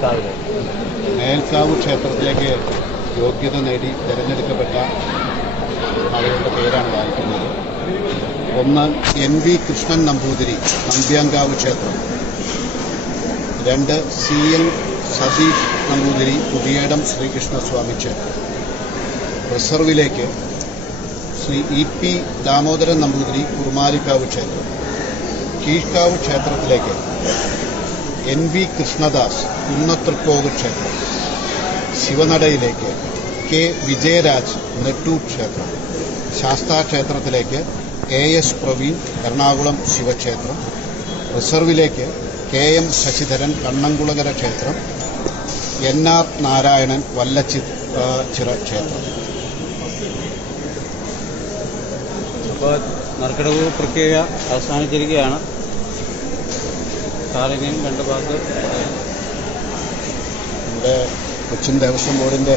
മേൽക്കാവിലെ മേൽക്കാവ് ക്ഷേത്രത്തിലേക്ക് യോഗ്യത നേടി തിരഞ്ഞെടുക്കപ്പെട്ട ആളുകളുടെ പേരാണ് വായിക്കുന്നത്. ഒന്ന് NV കൃഷ്ണൻ നമ്പൂതിരി, നമ്പ്യാങ്കാവ് ക്ഷേത്രം. 2 CN സതീഷ് നമ്പൂതിരി, പുതിയേടം ശ്രീകൃഷ്ണസ്വാമി ക്ഷേത്രം. റിസർവിലേക്ക് ശ്രീ EP ദാമോദരൻ നമ്പൂതിരി, കുറുമാലിക്കാവ് ക്ഷേത്രം. കീഴ്ക്കാവ് ക്ഷേത്രത്തിലേക്ക് NV കൃഷ്ണദാസ്, കുന്നത്തൃക്കോവ് ക്ഷേത്രം. ശിവനടയിലേക്ക് K വിജയരാജ്, നെട്ടൂർ ക്ഷേത്രം. ശാസ്താക്ഷേത്രത്തിലേക്ക് AS പ്രവീൺ, എറണാകുളം ശിവക്ഷേത്രം. റിസർവിലേക്ക് KM ശശിധരൻ, കണ്ണംകുളങ്ങര ക്ഷേത്രം. NR നാരായണൻ, വല്ലച്ചിറ ക്ഷേത്രം. അപ്പോൾ നറുക്കെടുപ്പ് പ്രക്രിയ അവസാനിച്ചിരിക്കുകയാണ്. സാറിനെയും 2 വാക്ക് നമ്മുടെ കൊച്ചിൻ ദേവസ്വം ബോർഡിന്റെ